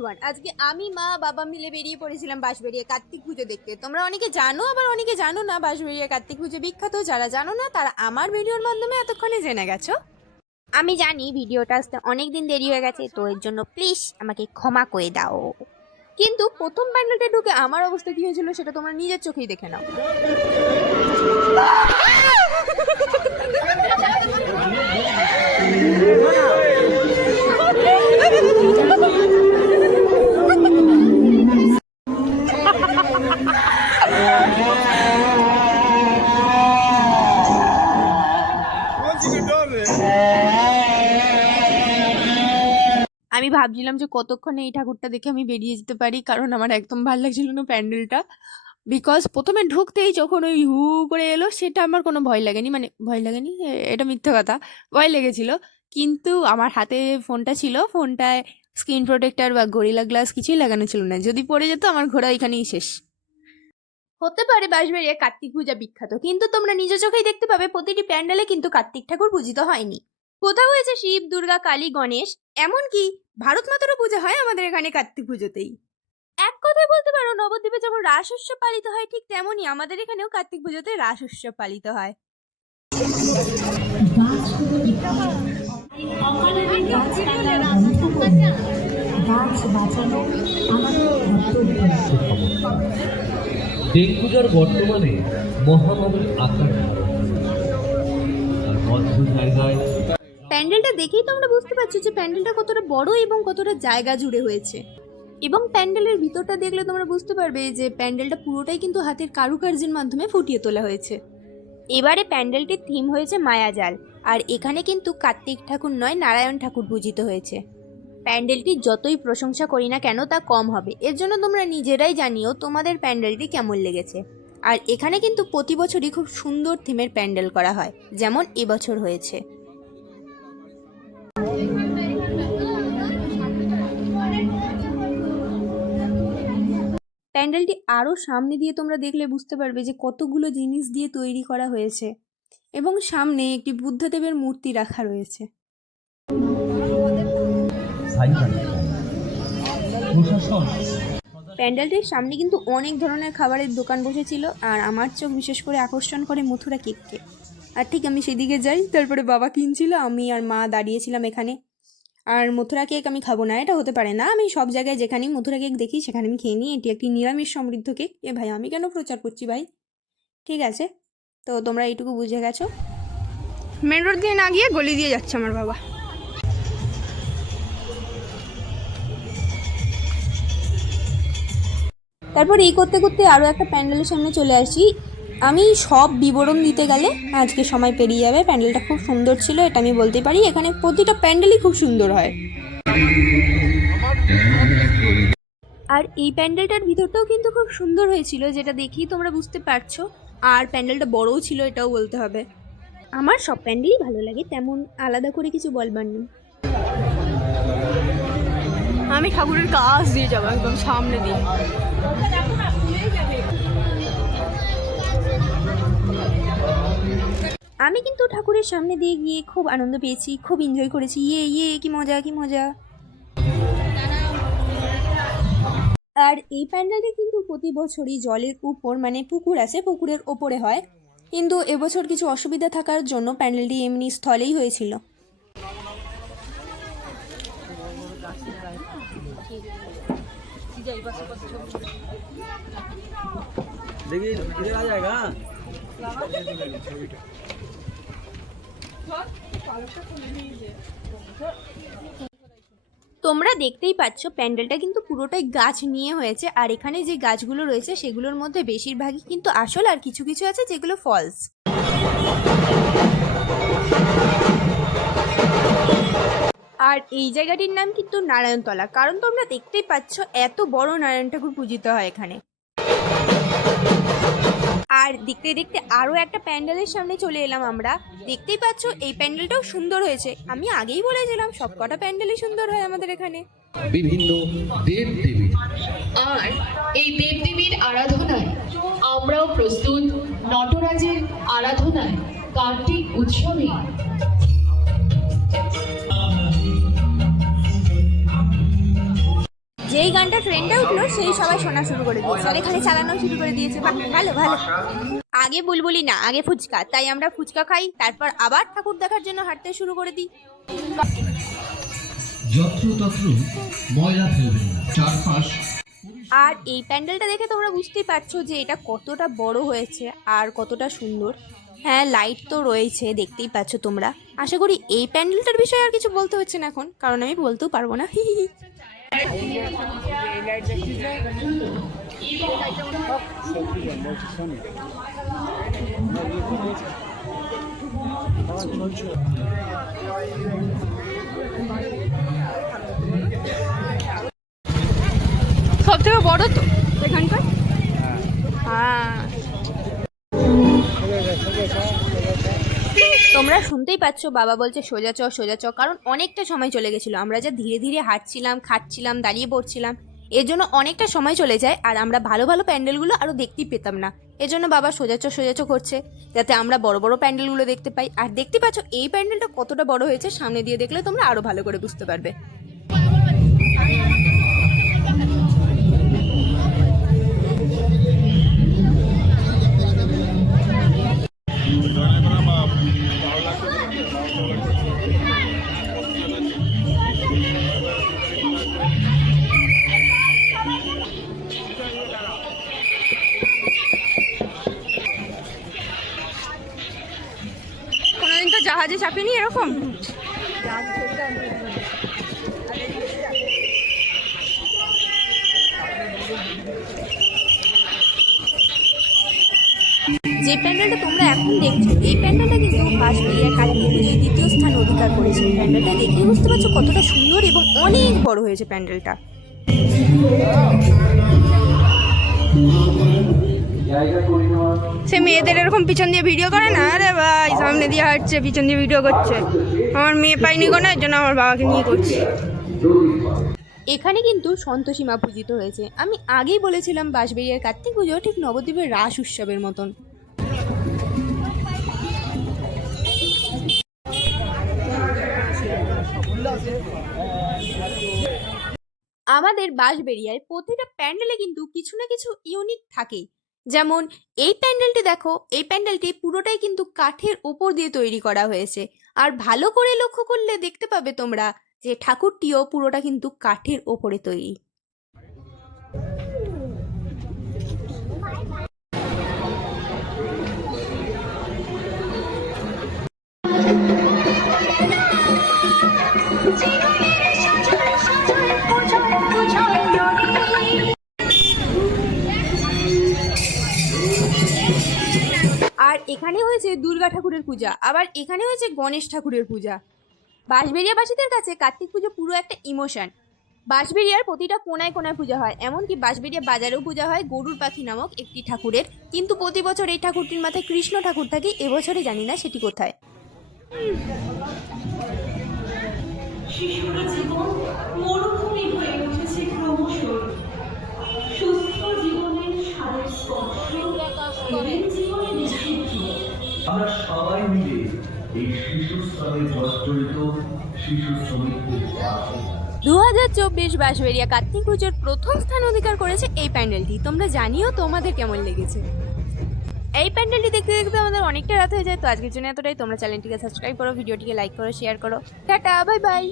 বন্ধুগণ আজকে আমি, মা, বাবা মিলে বেরিয়ে পড়েছিলাম বাঁশবেড়িয়া কার্তিক পুজো দেখতে। তোমরা অনেকে জানো, আবার অনেকে জানো না বাঁশবেড়িয়া কার্তিক পুজো বিখ্যাত। যারা জানো না, তারা আমার ভিডিওর মাধ্যমে এতক্ষণে জেনে গেছো। আমি জানি ভিডিওটা আসতে অনেক দিন দেরি হয়ে গেছে, তো এর জন্য প্লিজ আমাকে ক্ষমা করে দাও। কিন্তু প্রথম প্যান্ডেলটা ঢুকে আমার অবস্থা কি হয়েছিল, সেটা তোমরা নিজের চোখেই দেখে নাও। আমি ভাবছিলাম যে কতক্ষণে এই ঠাকুরটা দেখে আমি বেরিয়ে যেতে পারি, কারণ আমার একদম ভালো লাগছিল না প্যান্ডেলটা। বিকজ প্রথমে ঢুকতেই যখন ওই হু করে এলো, সেটা আমার কোনো ভয় লাগেনি। মানে ভয় লাগেনি? এটা মিথ্যে কথা। ভয় লেগেছিল। কিন্তু আমার হাতে ফোনটা ছিল। ফোনটায় স্ক্রিন প্রোটেক্টর বা গরিলা গ্লাস কিছুই লাগানো ছিল না। যদি পড়ে যেত, আমার ঘোরা এখানেই শেষ। হতে পারে বাঁশবাড়িয়া কার্তিক পূজা বিখ্যাত। কিন্তু তোমরা নিজ চোখেই দেখতে পাবে, প্রতিটি প্যান্ডেলে কিন্তু কার্তিক ঠাকুর পূজিত হয়নি। কোথাও হয়েছে শিব, দুর্গা, কালী, গণেশ। এমনকি ভারত মাতারও পূজা হয় আমাদের এখানে কার্তিক পুজোতেই। এক কথায় বলতে পারো নবদ্বীপে যেমন রাস উৎসব পালিত হয় ঠিক তেমনই আমাদের এখানেও কার্তিক পুজোতে রাস উৎসব পালিত হয়। ডেঙ্গুজার বর্তমানে মহামারীর আকার ধারণ আর বদ্ধ জায়গায় প্যান্ডেলটা দেখেই তোমরা বুঝতে পারছ যে প্যান্ডেলটা কতটা বড় এবং কতটা জায়গা জুড়ে হয়েছে। এবং প্যান্ডেলের ভিতরটা দেখলে তোমরা বুঝতে পারবে যে প্যান্ডেলটা পুরোটাই কিন্তু হাতের কারুকার্যের মাধ্যমে ফুটিয়ে তোলা হয়েছে। এবারে প্যান্ডেলটির থিম হয়েছে মায়াজাল, আর এখানে কিন্তু কার্তিক ঠাকুর নয়, নারায়ণ ঠাকুর পূজিত হয়েছে। প্যান্ডেলটির যতই প্রশংসা করি না কেন তা কম হবে। এর জন্য তোমরা নিজেরাই জানিও তোমাদের প্যান্ডেলটি কেমন লেগেছে। আর এখানে কিন্তু প্রতি বছরই খুব সুন্দর থিমের প্যান্ডেল করা হয়, যেমন এবছর হয়েছে। প্যান্ডেলটি আরও সামনে দিয়ে তোমরা দেখলে বুঝতে পারবে যে কতগুলো জিনিস দিয়ে তৈরি করা হয়েছে এবং সামনে একটি বুদ্ধদেবের মূর্তি রাখা রয়েছে। প্যান্ডেলটির সামনে কিন্তু অনেক ধরনের খাবারের দোকান বসেছিল আর আমার চোখ বিশেষ করে আকর্ষণ করে মথুরা কেককে। আর ঠিক আমি সেদিকে যাই, তারপরে বাবা কিনছিল, আমি আর মা দাঁড়িয়েছিলাম এখানে। আর মথুরা কেক আমি খাব না, এটা হতে পারে না। আমি সব জায়গায় যেখানেই মথুরা কেক দেখি, সেখানে আমি খেয়ে নিই। এটি একটি নিরামিষ সমৃদ্ধ কেক এ ভাই, আমি কেন প্রচার করছি ভাই? ঠিক আছে, তো তোমরা এইটুকু বুঝে গেছো। মেন রোড দিয়ে না গিয়ে গলি দিয়ে যাচ্ছে আমার বাবা। তারপর এই করতে করতে আরও একটা প্যান্ডেলের সামনে চলে আসি। আমি সব বিবরণ দিতে গেলে আজকে সময় পেরিয়ে যাবে, প্যান্ডেলটা খুব সুন্দর ছিল, এটা আমি বলতে পারি। এখানে প্রতিটা প্যান্ডেলই খুব সুন্দর হয়। আর এই প্যান্ডেলটার ভিতরটাও কিন্তু খুব সুন্দর হয়েছিল, যেটা দেখেই তোমরা বুঝতে পারছ। আর প্যান্ডেলটা বড়ও ছিল, এটাও বলতে হবে। আমার সব প্যান্ডেলই ভালো লাগে, তেমন আলাদা করে কিছু বলবার নেই। আমি ঠাকুরের কাজ দিয়ে যাব, একদম সামনে দিয়ে। আমি কিন্তু ঠাকুরের সামনে দিয়ে গিয়ে খুব আনন্দ পেয়েছি, খুব এনজয় করেছি। ইয়ে ইয়ে কি মজা কি মজা। আর এই প্যান্ডেলটা কিন্তু প্রতি বছরই জলের উপর মানে পুকুর আছে, পুকুরের ওপরে হয়। কিন্তু এবছর কিছু অসুবিধা থাকার জন্য প্যান্ডেলটি এমনি স্থলেই হয়েছিল। দেখি তোমরা দেখতেই পাচ্ছ, প্যান্ডেলটা কিন্তু পুরোটাই গাছ নিয়ে হয়েছে, আর এখানে যে গাছগুলো রয়েছে সেগুলোর মধ্যে বেশিরভাগই কিন্তু আসল আর কিছু কিছু আছে যেগুলো ফলস আর এই জায়গাটির নাম কিন্তু নারায়ণতলা, কারণ তোমরা দেখতেই পাচ্ছ এত বড় নারায়ণ ঠাকুর পূজিত হয় এখানে। আর দেখতে দেখতে আরও একটা প্যান্ডেলের সামনে চলে এলাম আমরা। দেখতেই পাচ্ছ এই প্যান্ডেলটাও সুন্দর হয়েছে। আমি আগেই বলেছিলাম সবকটা প্যান্ডেলই সুন্দর হয় আমাদের এখানে। বিভিন্ন দেব দেবী। আর এই দেবদেবীর আরাধনায় আমরাও প্রস্তুত নটরাজের আরাধনায় কার্তিক উৎসবে। গানটা ট্রেন্ডে উঠল সেই সবাই শোনা শুরু করে দিয়েছে। আর এখানে চালানো শুরু করে দিয়েছে। বাহ ভালো ভালো। আগে বুলবুলি না আগে ফুচকা। তাই আমরা ফুচকা খাই তারপর আবার ঠাকুর দেখার জন্য হাঁটতে শুরু করে দিই। যত্রতত্র ময়লা ফেলবেন না চারপাশ আর এই প্যান্ডেলটা দেখে তোমরা বুঝতেই পারছ যে এটা কতটা বড় হয়েছে আর কতটা সুন্দর। হ্যাঁ লাইট তো রয়েছে দেখতেই পাচ্ছ তোমরা। আশা করি এই প্যান্ডেলটার বিষয়ে আর কিছু বলতে হচ্ছে না এখন কারণ আমি বলতেও পারব না। সব থেকে বড় তো এখানকার? হ্যাঁ। তোমরা শুনতেই পাচ্ছ, বাবা বলছে, সোজা চ সোজা চ কারণ অনেকটা সময় চলে গেছিল। আমরা যা ধীরে ধীরে হাঁটছিলাম, খাচ্ছিলাম, দাঁড়িয়ে পড়ছিলাম, এর জন্য অনেকটা সময় চলে যায় আর আমরা ভালো ভালো প্যান্ডেলগুলো আরও দেখতেই পেতাম না। এজন্য বাবা সোজা চ সোজা চ করছে, যাতে আমরা বড় বড় প্যান্ডেলগুলো দেখতে পাই। আর দেখতে পাচ্ছ, এই প্যান্ডেলটা কতটা বড় হয়েছে, সামনে দিয়ে দেখলে তোমরা আরও ভালো করে বুঝতে পারবে। এরকম যে প্যান্ডেলটা তোমরা এখন দেখছ, এই প্যান্ডেলটা কিন্তু বাঁশবেড়িয়া কালী পুজোয় দ্বিতীয় স্থান অধিকার করেছে। প্যান্ডেলটা দেখেই বুঝতে পারছ কতটা সুন্দর এবং অনেক বড় হয়েছে প্যান্ডেলটা। সে মেয়েদের এরকম পিছন দিয়ে ভিডিও করে না? আরে ভাই সামনে দিয়ে হাঁটছে পিছন দিয়ে ভিডিও করছে। আমার মেয়ে পাইনি কোনো এর জন্য আমার বাবাকে নিয়ে করছে। এখানে কিন্তু সন্তোষী মা পূজিত হয়েছে। আমি আগেই বলেছিলাম বাঁশবেড়িয়ার কার্তিক পুজো ঠিক নবদ্বীপের রাস উৎসবের মতন। আমাদের বাঁশবেড়িয়ায় প্রতিটা প্যান্ডেলে কিন্তু কিছু না কিছু ইউনিক থাকেই। যেমন, এই প্যান্ডেলটি দেখো, এই প্যান্ডেলটি পুরোটাই কিন্তু কাঠের ওপর দিয়ে তৈরি করা হয়েছে। আর ভালো করে লক্ষ্য করলে দেখতে পাবে তোমরা যে ঠাকুরটিও পুরোটা কিন্তু কাঠের ওপরে তৈরি। এখানে হয়েছে দুর্গা ঠাকুরের পূজা, আবার এখানে হয়েছে গণেশ ঠাকুরের পূজা। বাঁশবেড়িয়াবাসীদের কাছে কার্তিক পুজো পুরো একটা ইমোশন। বাঁশবেড়িয়ার প্রতিটা কোনায় কোনায় পূজা হয়। এমনকি বাঁশবেড়িয়া বাজারেও পূজা হয় গরুর পাখি নামক একটি ঠাকুরের। কিন্তু প্রতি বছর এই ঠাকুরটির মাথায় কৃষ্ণ ঠাকুর থাকে এবছরে জানি না সেটি কোথায়। এই শিশু দু হাজার চব্বিশ বাঁশবেড়িয়া কার্তিক পুজোর প্রথম স্থান অধিকার করেছে এই প্যান্ডেলটি। তোমরা জানিও তোমাদের কেমন লেগেছে? এই প্যান্ডেলটি দেখতে দেখতে আমাদের অনেকটা রাত হয়ে যায়, তো আজকের জন্য এতটাই। তোমরা চ্যানেলটিকে সাবস্ক্রাইব করো, ভিডিওটিকে লাইক করো, শেয়ার করো। Tata bye bye